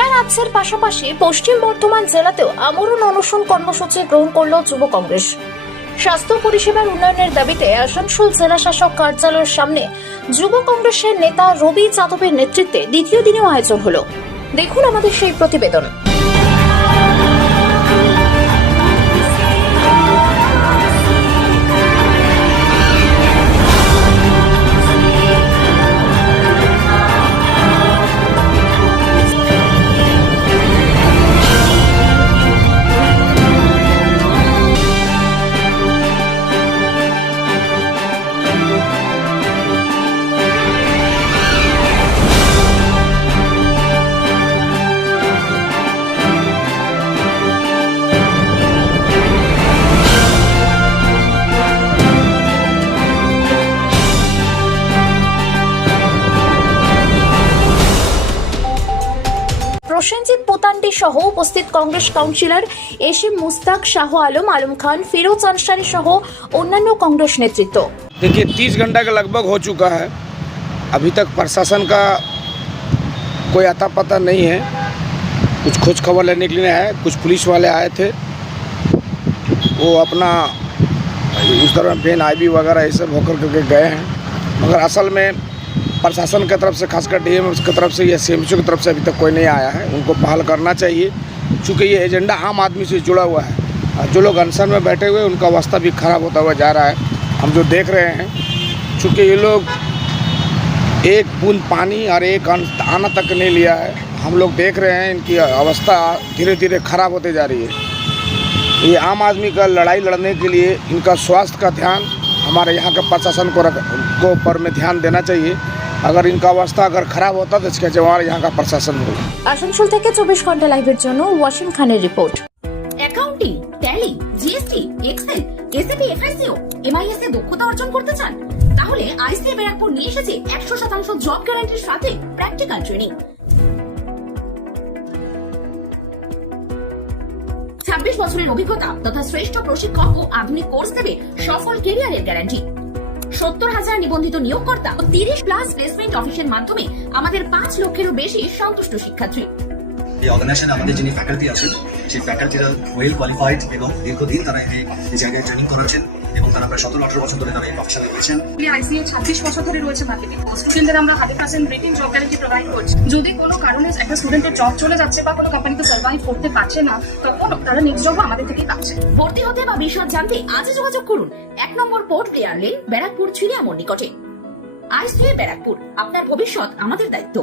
গোটা রাজ্যের পাশাপাশি পশ্চিম বর্ধমান জেলাতেও আমরণ অনশন কর্মসূচি গ্রহণ করল যুব কংগ্রেস। স্বাস্থ্য পরিষেবার উন্নয়নের দাবিতে আসানসোল জেলা শাসক কার্যালয়ের সামনে যুব কংগ্রেসের নেতা রবি যাদবের নেতৃত্বে দ্বিতীয় দিনেও আয়োজন হলো। দেখুন আমাদের সেই প্রতিবেদন। প্রসেনজিৎ পোতান্ডি সহ উপস্থিত Congress councillor S M Mustaq Shah Alam Alam Khan Firoz Ansari সহ অন্যান্য কংগ্রেস নেতৃত্ব देखिए तीस घंटा के लगभग हो चुका है अभी तक प्रशासन का कोई अता पता नहीं है कुछ खोज खबर लेने के लिए है कुछ पुलिस वाले आए थे वो अपना उस दौरान पेन आई वगैरह ये सब होकर करके गए हैं मगर असल में प्रशासन की तरफ़ से, खासकर डी एम की तरफ़ से या सी की तरफ़ से अभी तक कोई नहीं आया है। उनको पहल करना चाहिए। चूँकि ये एजेंडा आम आदमी से जुड़ा हुआ है। जो लोग अनशन में बैठे हुए उनका अवस्था भी खराब होता हुआ जा रहा है। हम जो देख रहे हैं, चूँकि ये लोग एक बूंद पानी और एक आना तक नहीं लिया है। हम लोग देख रहे हैं, इनकी अवस्था धीरे धीरे खराब होते जा रही है। ये आम आदमी का लड़ाई लड़ने के लिए इनका स्वास्थ्य का ध्यान, हमारे यहाँ के प्रशासन को रख, को ऊपर में ध्यान देना चाहिए। अगर इनका अवस्था अगर खराब होता तो इसका जवाब यहाँ का प्रशासन होगा আসানসোল থেকে চব্বিশ ঘন্টা লাইভের জন্য ওয়াসিম খানের report accounting Tally GST Excel SAP FSCO MIS এ দক্ষতা অর্জন করতে চান তাহলে আইসিএ ব্যারাকপুর নিয়ে এসেছে একশো শতাংশ জব গ্যারান্টির সাথে প্র্যাকটিক্যাল ট্রেনিং ছাব্বিশ বছরের অভিজ্ঞতা তথা শ্রেষ্ঠ প্রশিক্ষক ও আধুনিক কোর্স দেবে সফল কেরিয়ারের গ্যারান্টি সত্তর হাজার নিবন্ধিত নিয়োগকর্তা ও তিরিশ প্লাস প্লেসমেন্ট অফিসের মাধ্যমে আমাদের পাঁচ লক্ষেরও বেশি সন্তুষ্ট শিক্ষার্থী। অর্গানাইজেশনে আমাদের যিনি ফ্যাকাল্টি আছেন সেই ফ্যাকাল্টিরা ওয়েল কোয়ালিফাইড এবং দীর্ঘদিন তারা এই জায়গায় ট্রেনিং করেছেন এবং তারা প্রায় সতেরো আঠারো বছর ধরে তারা এই প্রফেশনে রয়েছেন। আইসিএ ছাব্বিশ বছর ধরে রয়েছে মার্কেটে স্টুডেন্টদের আমরা hundred percent rating job guarantee provide করছি। যদি কোনো কারণে একটা স্টুডেন্টের জব চলে যাচ্ছে বা কোনো কোম্পানিতে সার্ভাইভ করতে পারছে না তখন তারা নেক্সট জবও আমাদের থেকেই পাচ্ছে। ভর্তি হতে বা বিশদ জানতে আজই যোগাযোগ করুন। এক নম্বর port player lane Barrackpore Chiriyamore নিকটে। আইসিএ ব্যারাকপুর আপনার ভবিষ্যৎ আমাদের দায়িত্ব।